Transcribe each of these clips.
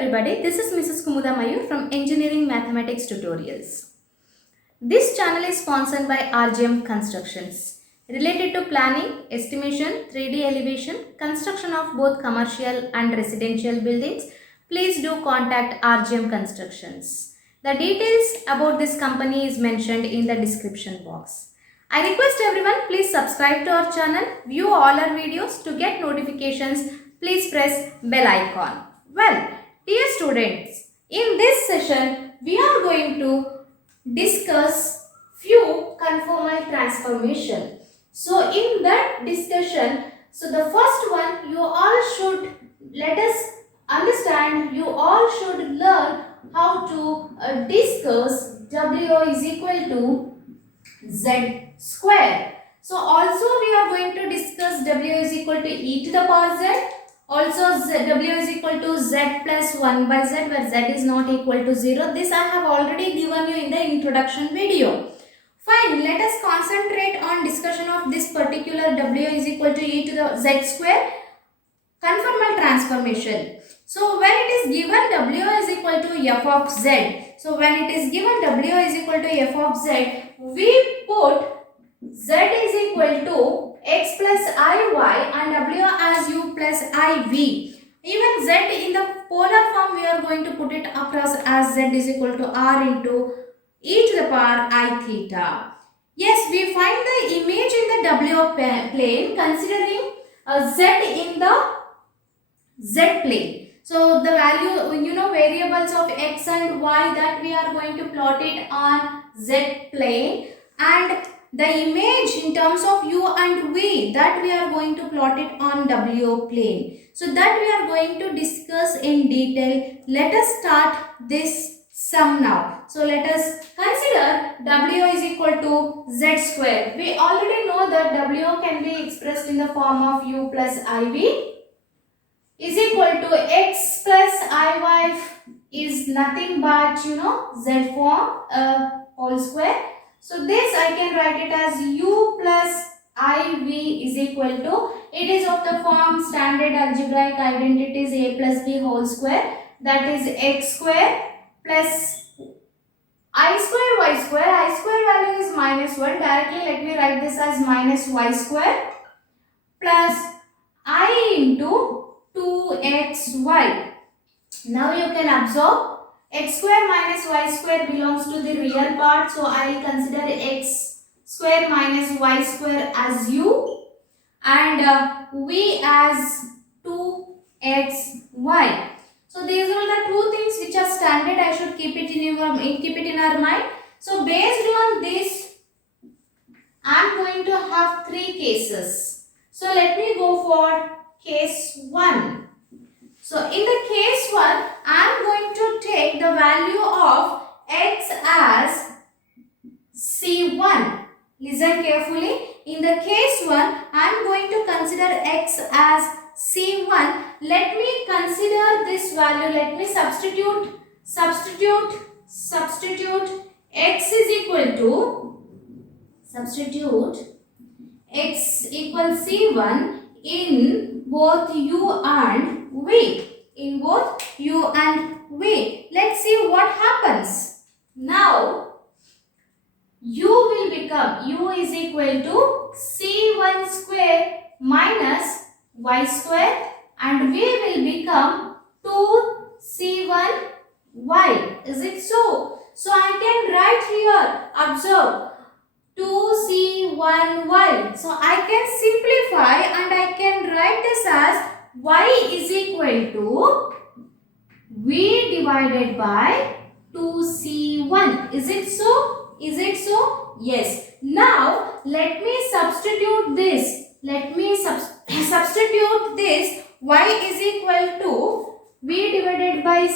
everybody, this is Mrs. Kumuda Mayur from Engineering Mathematics Tutorials. This channel is sponsored by RGM Constructions, related to planning, estimation, 3D elevation, construction of both commercial and residential buildings. Please do contact RGM Constructions. The details about this company is mentioned in the description box. I request everyone, please subscribe to our channel, view all our videos. To get notifications, please press bell icon. Well, dear students, in this session, we are going to discuss few conformal transformation. So, in that discussion, the first one, you all should, let us understand, you all should learn how to discuss W is equal to Z square. So, also we are going to discuss W is equal to e to the power Z. Also W is equal to Z plus 1 by Z, where Z is not equal to 0. This I have already given you in the introduction video. Fine, let us concentrate on discussion of this particular W is equal to e to the Z square conformal transformation. So when it is given W is equal to f of Z, so when it is given W is equal to f of Z, we put Z is equal to x plus iy and w as u plus iv. Even z in the polar form we are going to put it across as z is equal to r into e to the power I theta. Yes, we find the image in the w plane considering z in the z plane. So the value, variables of x and y, that we are going to plot it on z plane, and the image in terms of u and v, that we are going to plot it on w plane. So that we are going to discuss in detail. Let us start this sum now. So let us consider w is equal to z square. We already know that w can be expressed in the form of u plus iv is equal to x plus iy is nothing but z form whole square. So this I can write it as u plus iv is equal to, it is of the form standard algebraic identities a plus b whole square, that is x square plus I square value is minus 1, directly let me write this as minus y square plus I into 2xy. Now you can observe x square minus y square belongs to the real part, so I will consider x square minus y square as u and v as 2xy. So these are the two things which are standard. I should keep it in our mind. So based on this, I am going to have three cases. So let me go for case 1. So in the case 1, I am going to take the value of x as C1. Listen carefully. In the case 1, I am going to consider x as C1. Let me consider this value. Let me substitute x is equal to, x equals C1 in both u and v. Let's see what happens. Now, u is equal to c1 square minus y square, and v will become 2c1y. Is it so? So I can write here, observe, 2c1y. So I can simplify and I can write this as y is equal to v divided by 2c1. Is it so? Yes. Now let me substitute this. Substitute this. Y is equal to v divided by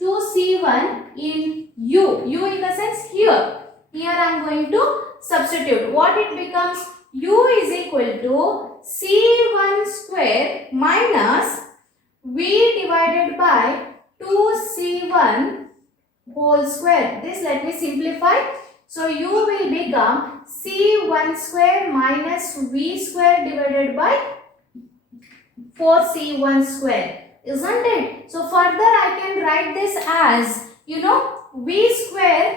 2c1 in u. U in the sense here. Here I am going to substitute. What it becomes? U is equal to c1 square minus v divided by 2c1 whole square. This let me simplify. So u will become c1 square minus v square divided by 4c1 square. Isn't it? So further I can write this as, v square,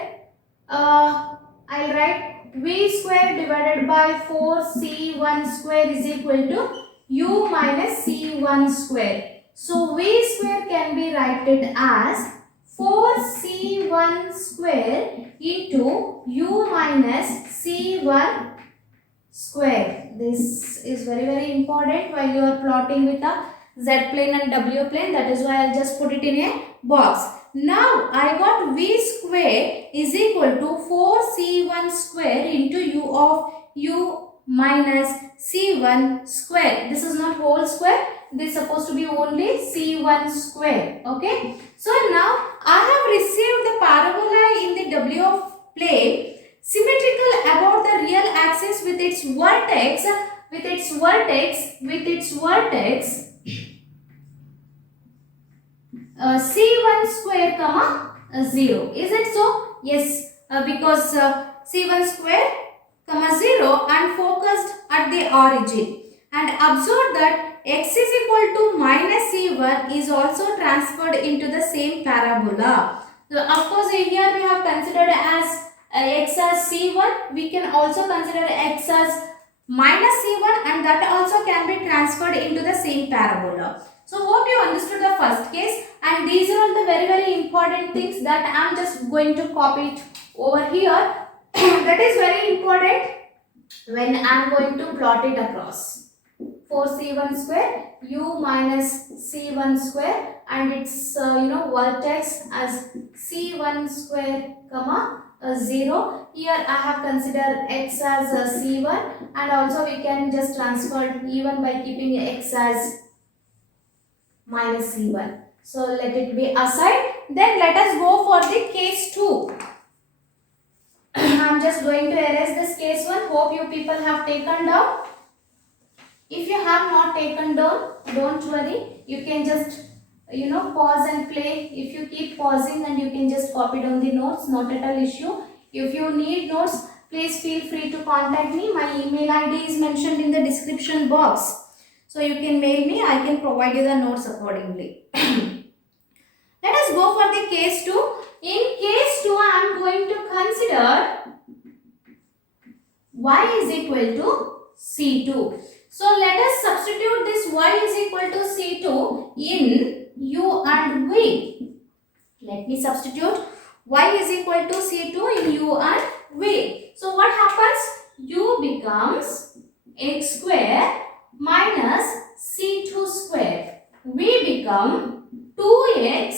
I'll write v square divided by 4c1 square is equal to u minus c1 square. So v square can be written as 4c1 square into u minus c1 square. This is very important while you are plotting with a z plane and w plane. That is why I'll just put it in a box. Now I got v square is equal to 4c1 square into u minus c1 square. This is not whole square. This is supposed to be only c1 square. Okay. So now I have received the parabola in the w plane symmetrical about the real axis with its vertex c1 square comma 0. Is it so? Yes, because c1 square comma 0 and focused at the origin, and observe that x is equal to minus c1 is also transferred into the same parabola. So of course here we have considered as x as c1. We can also consider x as minus c1, and that also can be transferred into the same parabola. So hope you understood the first case, and these are all the very important things that I am just going to copy it over here. That is very important when I am going to plot it across. 4c1 square u minus c1 square, and its vertex as c1 square comma 0. Here I have considered x as c1, and also we can just transfer even by keeping x as minus c1. So let it be aside. Then let us go for the case 2. I am just going to erase this case 1. Hope you people have taken down. If you have not taken down, don't worry. You can just pause and play. If you keep pausing, and you can just copy down the notes, not at all issue. If you need notes, please feel free to contact me. My email ID is mentioned in the description box. So you can mail me. I can provide you the notes accordingly. Let us go for the case 2. In case 2, I am going to consider y is equal to c2. So let us substitute this y is equal to c2 in u and v. Let me substitute y is equal to c2 in u and v. So what happens? U becomes x square minus c2 square. V become 2x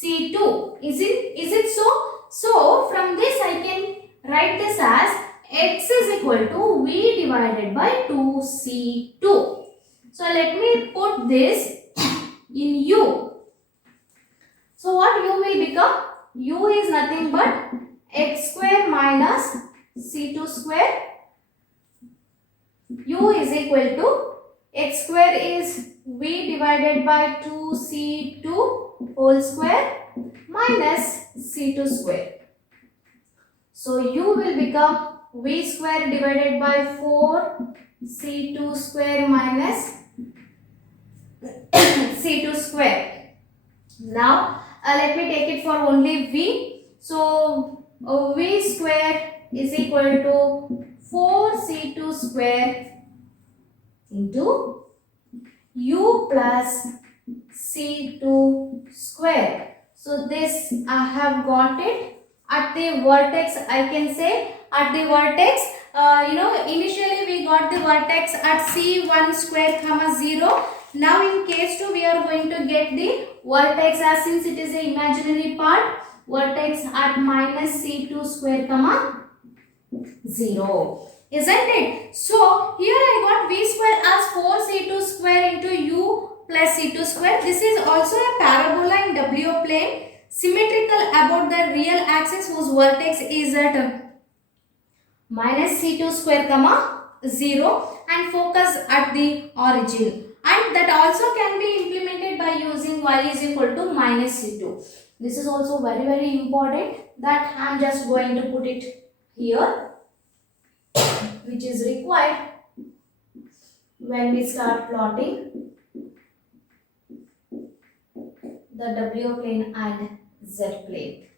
c2. Is it so? So from this I can write this as x is equal to v divided by 2c2. So let me put this in u. So what u will become? U is nothing but x square minus c2 square. U is equal to x square is v divided by 2c2 whole square minus c2 square. So u will become v square divided by 4c2 square minus c2 square. Now let me take it for only v. So v square is equal to 4c2 square into u plus c2 square. So this I have got it at the vertex. I can say at the vertex, initially we got the vertex at c1 square comma 0. Now in case 2 we are going to get the vertex, as since it is an imaginary part, vertex at minus c2 square comma 0. Isn't it? So here I got v square as 4c2 square into u plus c2 square. This is also a parabola in w plane, symmetrical about the real axis whose vertex is at minus c2 square comma 0 and focus at the origin, and that also can be implemented by using y is equal to minus c2. This is also very important, that I am just going to put it here, which is required when we start plotting the W plane and Z plane.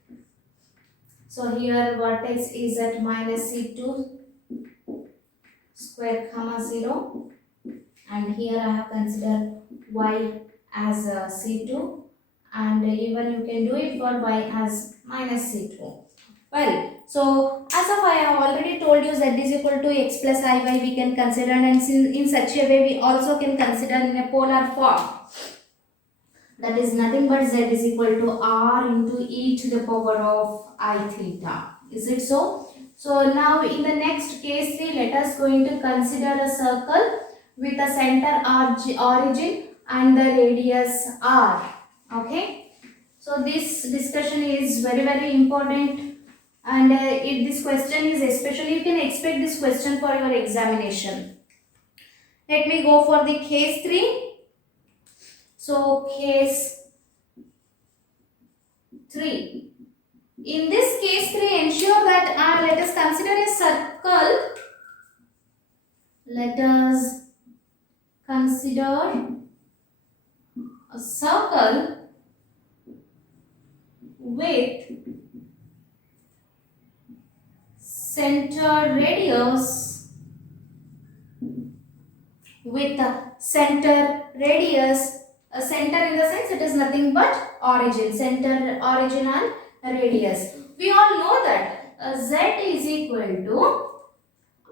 So here vertex is at minus C2 square comma 0, and here I have considered y as C2, and even you can do it for y as minus C2. Well, so as of I have already told you, z is equal to x plus iy we can consider, and in such a way we also can consider in a polar form. That is nothing but z is equal to r into e to the power of I theta. Is it so? So now in the next case 3, let us going to consider a circle with a center origin and the radius r. Okay. So this discussion is very important, and if this question is especially, you can expect this question for your examination. Let me go for the case 3. So case 3. In this case 3, ensure that let us consider a circle. Let us consider a circle with center radius, a center in the sense it is nothing but origin, center, origin and radius. We all know that z is equal to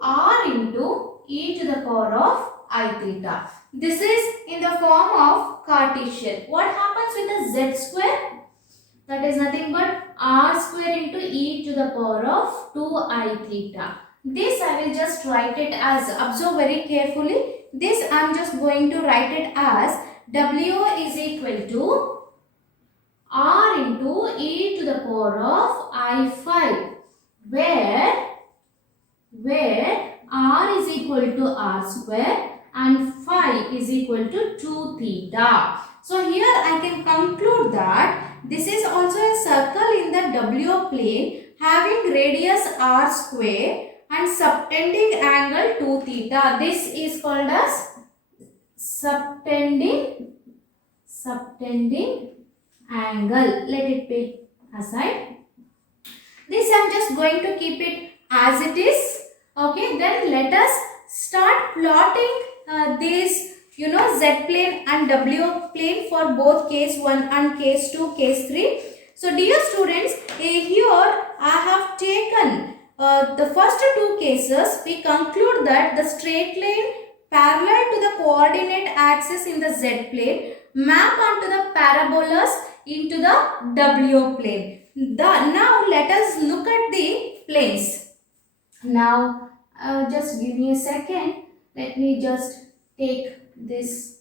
r into e to the power of I theta. This is in the form of Cartesian. What happens with the z square? That is nothing but r square into e to the power of 2I theta. This I will just write it as, observe very carefully, this I am just going to write it as W is equal to r into e to the power of I5, where r is equal to r square and phi is equal to 2 theta. So here I can conclude that this is also a circle in the W plane having radius r square and subtending angle 2 theta. This is called as subtending angle. Let it be aside. This I am just going to keep it as it is. Okay, then let us start plotting these, z plane and w plane for both case 1 and case 2, case 3. So dear students, here I have taken the first 2 cases. We conclude that the straight line parallel to the coordinate axis in the z plane map onto the parabolas into the w plane. Now let us look at the planes. Now just give me a second. Let me just take this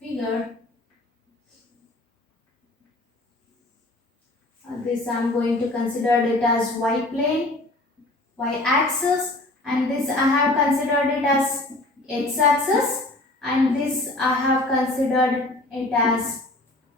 figure. This I am going to consider it as y plane, y axis, and this I have considered it as x axis, and this I have considered it as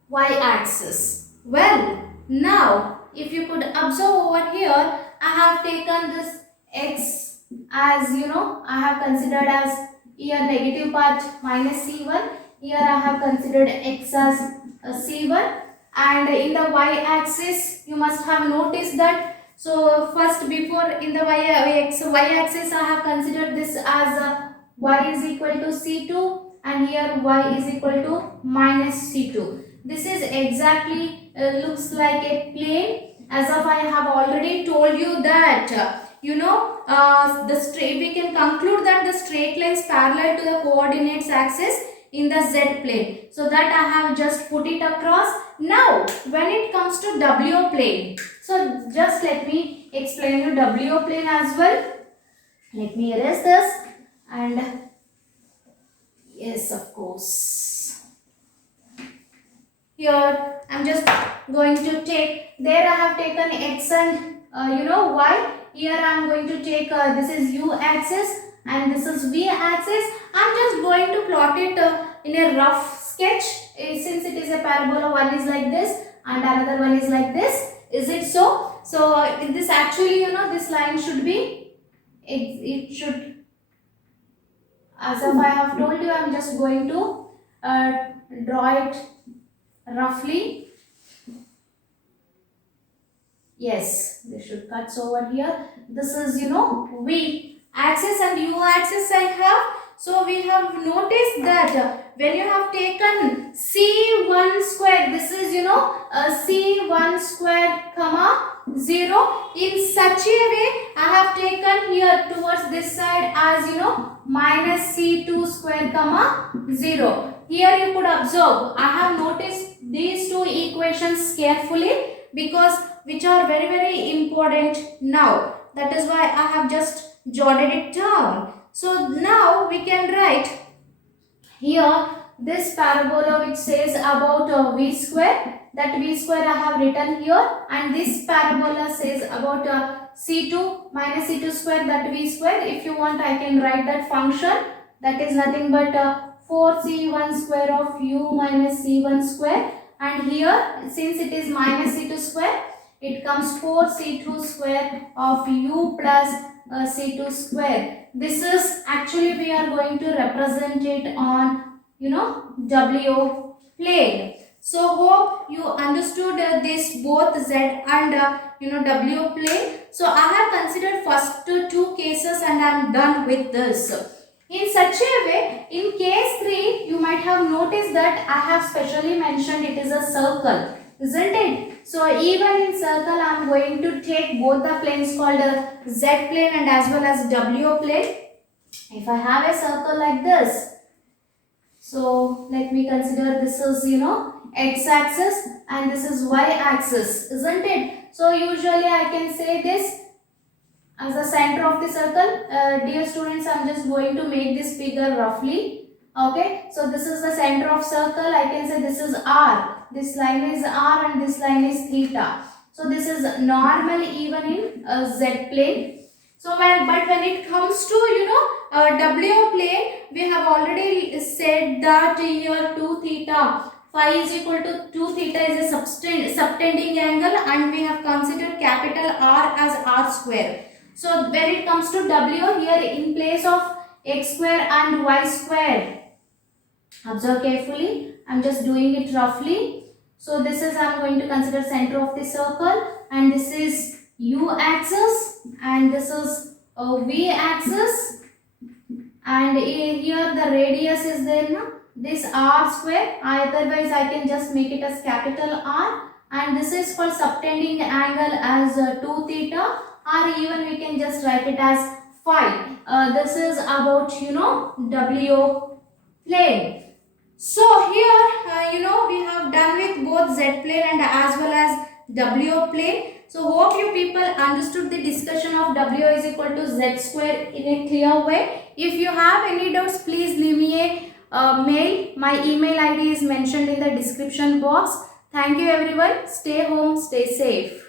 y axis. Well, now if you could observe over here, I have taken this x as, I have considered as here negative part minus c1. Here I have considered x as c1, and in the y axis you must have noticed that. So first, before in the y axis I have considered this as y is equal to c2, and here y is equal to minus c2. This is exactly looks like a plane, as of I have already told you that we can conclude that the straight lines parallel to the coordinates axis in the z plane. So that I have just put it across. Now when it comes to w plane, so just let me explain you w plane as well. Let me erase this, and yes, of course, here I am just going to take, there I have taken x and y. Here I am going to take this is u axis and this is v axis. I am just going to plot it in a rough sketch. Since it is a parabola, one is like this and another one is like this. Is it so? So this actually, this line should be, it should, as if I have told you, I am just going to draw it roughly, yes, they should cuts over here. This is, V axis and U axis I have. So we have noticed that when you have taken C1 square, this is, C1 square comma 0. In such a way, I have taken here towards this side as, minus C2 square comma 0. Here you could observe, I have noticed these two equations carefully because which are very, very important now. That is why I have just jotted it down. So now we can write here this parabola which says about v square. That v square I have written here, and this parabola says about c2 minus c2 square, that v square. If you want, I can write that function. That is nothing but 4c1 square of u minus c1 square. And here, since it is minus c2 square, it comes 4c2 square of u plus c2 square. This is actually we are going to represent it on, W plane. So hope you understood this both Z and W plane. So I have considered first two cases and I am done with this. In such a way, in case 3, you might have noticed that I have specially mentioned it is a circle, isn't it? So even in circle, I am going to take both the planes called Z plane and as well as W plane. If I have a circle like this, so let me consider this is, x axis and this is y axis, isn't it? So usually I can say this as the center of the circle. Dear students, I am just going to make this figure roughly. Okay, so this is the center of circle. I can say this is R. This line is R and this line is theta. So this is normal even in Z plane. So but when it comes to W plane, we have already said that here 2 theta phi is equal to 2 theta is a subtending angle, and we have considered capital R as R square. So when it comes to W, here in place of x square and y square, observe carefully, I am just doing it roughly. So this is, I am going to consider center of the circle, and this is U axis and this is V axis, and here the radius is there now, this R square. Otherwise I can just make it as capital R, and this is called subtending angle as 2 theta, or even we can just write it as phi. This is about W plane. So here we have done with both Z plane and as well as W plane. So hope you people understood the discussion of W is equal to Z square in a clear way. If you have any doubts, please leave me a mail. My email ID is mentioned in the description box. Thank you everyone. Stay home, stay safe.